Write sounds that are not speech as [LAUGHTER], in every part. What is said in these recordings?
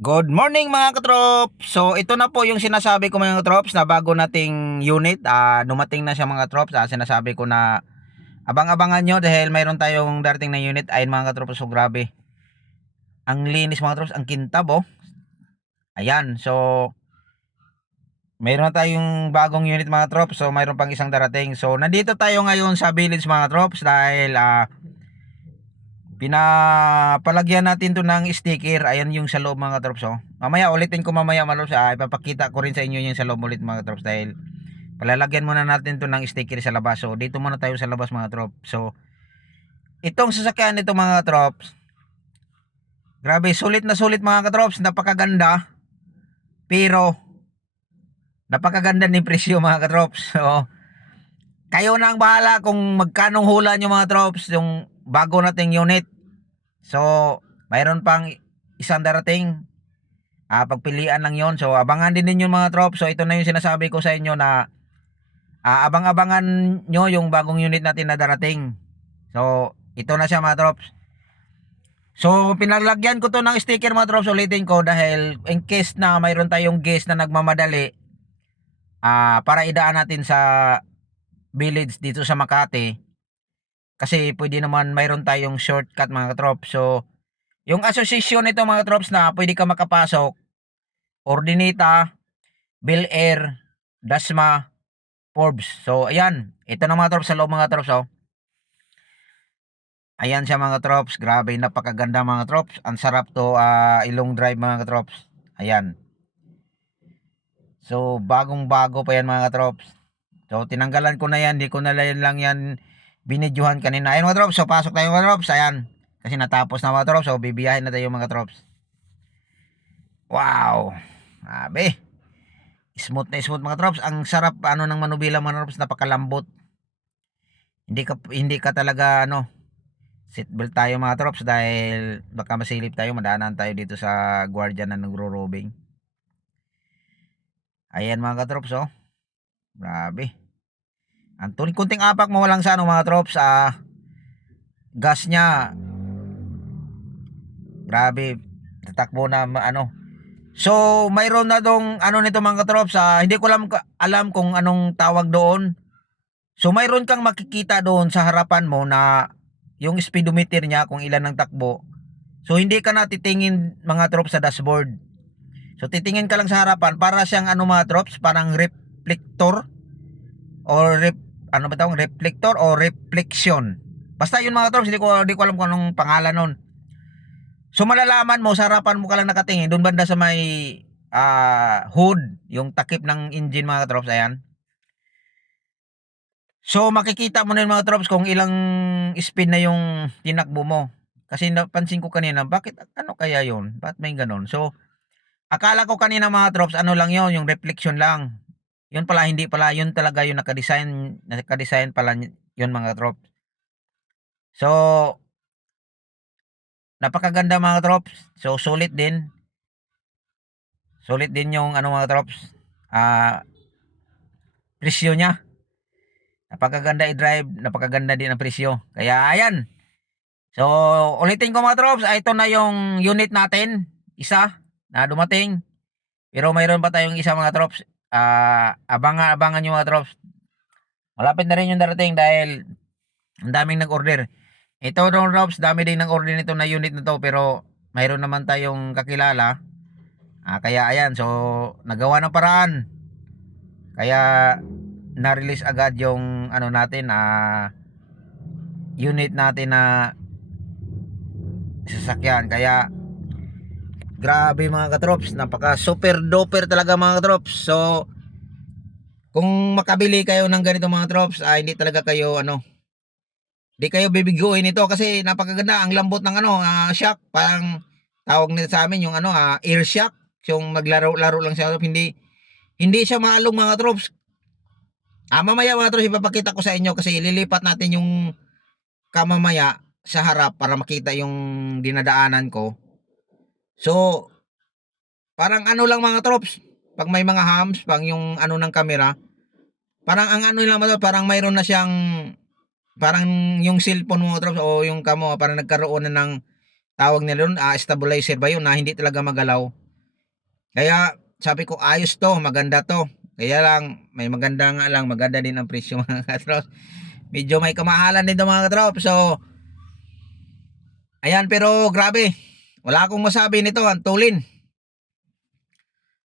Good morning mga katrops! So ito na po yung sinasabi ko mga katrops na bago nating unit, ah dumating na siya mga katrops. Ah, sinasabi ko na abang-abangan nyo dahil mayroon tayong darating na unit. Ayun mga katrops, so grabe. Ang linis mga katrops, ang kintab oh. Ayan, so mayroon na tayong bagong unit mga katrops. So mayroon pang isang darating. So nandito tayo ngayon sa village mga katrops dahil ah pinapalagyan natin to ng sticker. Ayan yung sa loob mga trops oh. mamaya ulitin ko mamaya mga trops ah, ipapakita ko rin sa inyo yung sa loob ulit mga trops dahil palalagyan muna natin to ng sticker sa labas. So dito muna tayo sa labas mga trops so itong sasakyan nito mga trops grabe sulit na sulit mga katrops napakaganda pero napakaganda ni presyo mga katrops [LAUGHS] so kayo na ang bahala kung magkanong hula nyo mga trops yung bago nating unit. So, mayroon pang isang darating. Ah, pagpilian lang 'yon. So, abangan din ninyo mga trop. So, ito na yung sinasabi ko sa inyo na ah, abang-abangan nyo yung bagong unit natin na darating. So, ito na siya mga trops. So, pinaglagyan ko to ng sticker mga trops. Ulitin ko dahil in case na mayroon tayong guest na nagmamadali ah, para idaan natin sa village dito sa Makati kasi pwede naman mayroon tayong shortcut mga katrops. So, yung association nito mga katrops na pwede ka makapasok, Ordinita, Bel Air, Dasma, Forbes. So, ayan. Ito na mga trops loob mga trops. Oh. Ayan siya mga trops. Grabe, napakaganda mga trops. Ang sarap to uh, ilong drive mga trops. Ayan. So, bagong bago pa yan mga trops. So, tinanggalan ko na yan. Di ko na lang yan binidyohan kanina. Ayun mga trops, so pasok tayo mga trops. Ayan. Kasi natapos na mga trops, so bibiyahin na tayo mga trops. Wow. Abe. Smooth na smooth mga trops. Ang sarap ano ng manubila mga trops, napakalambot. Hindi ka hindi ka talaga ano seatbelt tayo mga trops dahil baka masilip tayo, madaanan tayo dito sa guardia na nagro-robing. Ayan mga trops oh. Grabe. Ang tuning kunting apak mo lang sa ano mga trops, ah, gas niya, grabe, tatakbo na ano. So, mayroon na dong ano nito mga trops, ah, hindi ko alam, alam kung anong tawag doon. So, mayroon kang makikita doon sa harapan mo na yung speedometer niya kung ilan ang takbo. So, hindi ka na titingin mga trops sa dashboard. So, titingin ka lang sa harapan para siyang ano mga trops, parang reflector or rep ano ba tawag? Reflector o reflection basta yun mga trops hindi ko hindi ko alam kung anong pangalan nun. So malalaman mo sa harapan mo ka lang nakatingin doon banda sa may uh, hood yung takip ng engine mga trops ayan. So makikita mo na yung mga trops kung ilang speed na yung tinakbo mo. Kasi napansin ko kanina bakit ano kaya yun? Bakit may ganon so akala ko kanina mga trops ano lang yon yung reflection lang yun pala, hindi pala. Yun talaga yung nakadesign, nakadesign pala yun mga troops. So, napakaganda mga troops. So, sulit din. Sulit din yung ano mga troops. Ah, uh, presyo niya. Napakaganda i-drive, napakaganda din ang presyo. Kaya ayan. So, ulitin ko mga troops, ah, ito na yung unit natin. Isa na dumating. Pero mayroon pa tayong isa mga troops ah, abangan abangan yung mga troops. Malapit na rin yung darating dahil ang daming nag-order. Ito dong troops, dami din ng order nito na unit na to pero mayroon naman tayong kakilala. Ah, kaya ayan, so nagawa ng paraan. Kaya na-release agad yung ano natin ah unit natin na sasakyan. Kaya Grabe mga katrops, napaka super doper talaga mga katrops. So, kung makabili kayo ng ganito mga trops, ah, hindi talaga kayo ano, hindi kayo bibiguin ito kasi napakaganda ang lambot ng ano, uh, shock, parang tawag nila sa amin yung ano, uh, air shock, yung maglaro-laro lang siya, hindi hindi siya maalong mga trops. Ah, mamaya mga trops ipapakita ko sa inyo kasi ililipat natin yung kamamaya sa harap para makita yung dinadaanan ko. So, parang ano lang mga trops, pag may mga hams, pang yung ano ng camera, parang ang ano lang mga parang mayroon na siyang, parang yung cellphone mo trops, o yung kamo, parang nagkaroon na ng, tawag nila doon, uh, stabilizer ba yun, na hindi talaga magalaw. Kaya sabi ko ayos to, maganda to. Kaya lang, may maganda nga lang, maganda din ang presyo [LAUGHS] mga katrops. Medyo may kamahalan din mga katrops. So, ayan pero grabe. Wala akong masabi nito, ang tulin.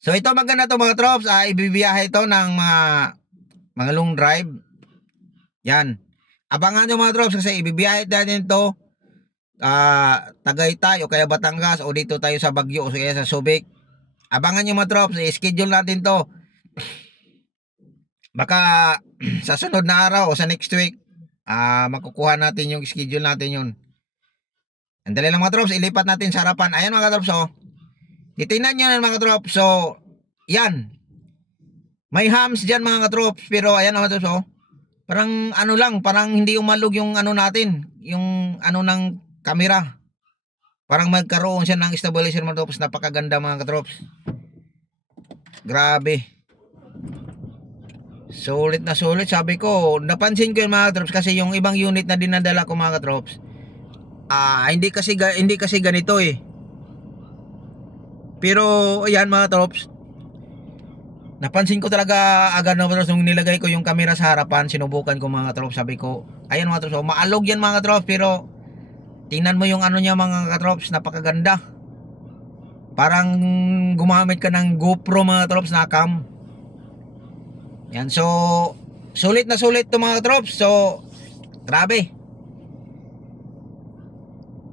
So ito maganda to mga trops, ah, ibibiyahe ito ng mga mga long drive. Yan. Abangan nyo mga trops kasi ibibiyahe natin to ah Tagaytay o kaya Batangas o dito tayo sa Bagyo o kaya sa Subic. Abangan nyo mga trops, i-schedule natin to. Baka [CLEARS THROAT] sa sunod na araw o sa next week, ah makukuha natin yung schedule natin yun. Ang dali lang mga trops, ilipat natin sa harapan. Ayan mga trops, oh. Titingnan nyo yan mga trops. So, yan. May hams dyan mga trops. Pero ayan mga trops, oh. Parang ano lang, parang hindi umalog yung ano natin. Yung ano ng camera. Parang magkaroon siya ng stabilizer mga trops. Napakaganda mga trops. Grabe. Sulit na sulit. Sabi ko, napansin ko yung mga trops kasi yung ibang unit na dinadala ko mga trops. Ah, hindi kasi hindi kasi ganito eh. Pero ayan mga trops. Napansin ko talaga agad na trops nung nilagay ko yung camera sa harapan, sinubukan ko mga trops, sabi ko, ayan mga trops, oh, maalog yan mga trops, pero tingnan mo yung ano niya mga trops, napakaganda. Parang gumamit ka ng GoPro mga trops na cam. Yan, so sulit na sulit to mga trops. So grabe.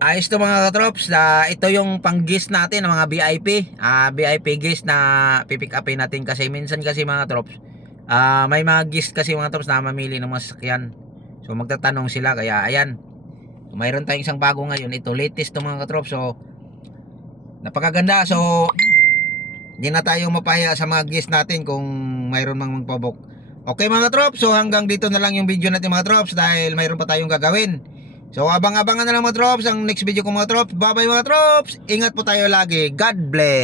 Ayos to mga katrops na ito yung panggis natin ng mga VIP ah VIP gis na pipick upin natin kasi minsan kasi mga trops ah may mga gis kasi mga trops na mamili ng mga sasakyan. So magtatanong sila kaya ayan mayroon tayong isang bago ngayon. Ito latest to mga katrops so napakaganda. So hindi na tayo mapaya sa mga gis natin kung mayroon mang magpabok. Okay mga katrops so hanggang dito na lang yung video natin mga trops dahil mayroon pa tayong gagawin So abang-abangan na lang mga trops ang next video ko mga trops. Bye bye mga trops. Ingat po tayo lagi. God bless.